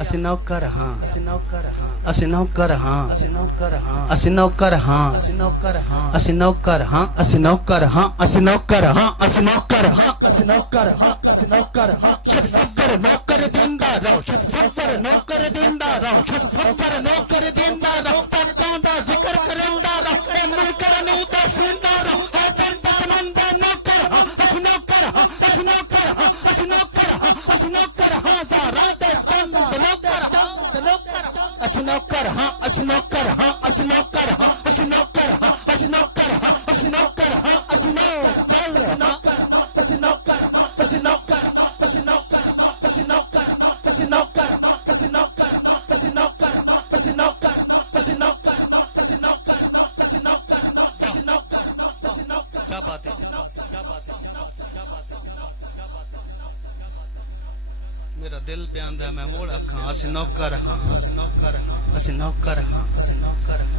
ਅਸੀਂ ਨੌਕਰ ਹਾਂ ਅਸੀਂ ਨੌਕਰ ਹਾਂ ਅਸੀਂ ਨੌਕਰ ਹਾਂ ਅਸੀਂ ਨੌਕਰ ਹਾਂ ਅਸੀਂ ਨੌਕਰ ਹਾਂ ਅਸੀਂ ਨੌਕਰ ਹਾਂ ਅਸੀਂ ਨੌਕਰ ਹਾਂ ਅਸੀਂ ਨੌਕਰ ਹਾਂ ਅਸੀਂ ਨੌਕਰ ਹਾਂ ਅਸੀਂ ਨੌਕਰ ਹਾਂ ਅਸੀਂ ਨੌਕਰ ਹਾਂ ਅਸੀਂ ਨੌਕਰ ਹਾਂ ਛੱਤਰ ਨੌਕਰ ਦਿੰਦਾ ਰਹੋ ਛੱਤਰ ਨੌਕਰ ਦਿੰਦਾ ਰਹੋ ਛੱਤਰ ਨੌਕਰ ਦਿੰਦਾ ਰਹੋ ਪਾਕਾਂ ਦਾ ਜ਼ਿਕਰ ਕਰਦਾ ਰਹੋ ਇਹ ਮੁਨਕਰ ਨੂੰ ਦੱਸਦਾ ਰਹੋ ਹੈ ਸੰਤਮੰਦ ਦਾ ਨੌਕਰ ਹਾਂ ਅਸੀਂ ਨੌਕਰ ਹਾਂ ਅਸੀਂ ਨੌਕਰ ਹਾਂ ਅਸੀਂ ਨੌਕਰ ਹਾਂ ਅਸੀਂ ਨੌਕਰ ਹਾਂ ਜ਼ਾਰਾ ਦੇ ਚੰਦ ਨੌਕਰ ਅਸੀਂ ਨੌਕਰ ਹਾਂ ਅਸੀਂ ਨੌਕਰ ਹਾਂ ਅਸੀਂ ਨੌਕਰ ਹਾਂ ਅਸੀਂ ਨੌਕਰ ਹਾਂ ਅਸੀਂ ਨੌਕਰ ਹਾਂ ਅਸੀਂ ਨੌਕਰ ਹਾਂ ਅਸੀਂ ਨੌਕਰ ਹਾਂ ਅਸੀਂ ਨੌਕਰ ਹਾਂ ਅਸੀਂ ਨੌਕਰ ਹਾਂ ਅਸੀਂ ਨੌਕਰ ਹਾਂ ਅਸੀਂ ਨੌਕਰ ਹਾਂ ਅਸੀਂ ਨੌਕਰ ਹਾਂ ਅਸੀਂ ਨੌਕਰ ਹਾਂ ਅਸੀਂ ਨੌਕਰ ਹਾਂ ਅਸੀਂ ਨੌਕਰ ਹਾਂ ਅਸੀਂ ਨੌਕਰ ਹਾਂ ਅਸੀਂ ਨੌਕਰ ਹਾਂ ਅਸੀਂ ਨੌਕਰ ਹਾਂ ਅਸੀਂ ਨੌਕਰ ਹਾਂ ਅਸੀਂ ਨੌਕਰ क्या बात है मेरा दिल प्यादा मैं मोड़ अखा ਅਸੀਂ ਨੌਕਰ ਹਾਂ ਅਸੀਂ ਨੌਕਰ ਹਾਂ ਅਸੀਂ ਨੌਕਰ ਹਾਂ ਅਸੀਂ ਨੌਕਰ ਹਾਂ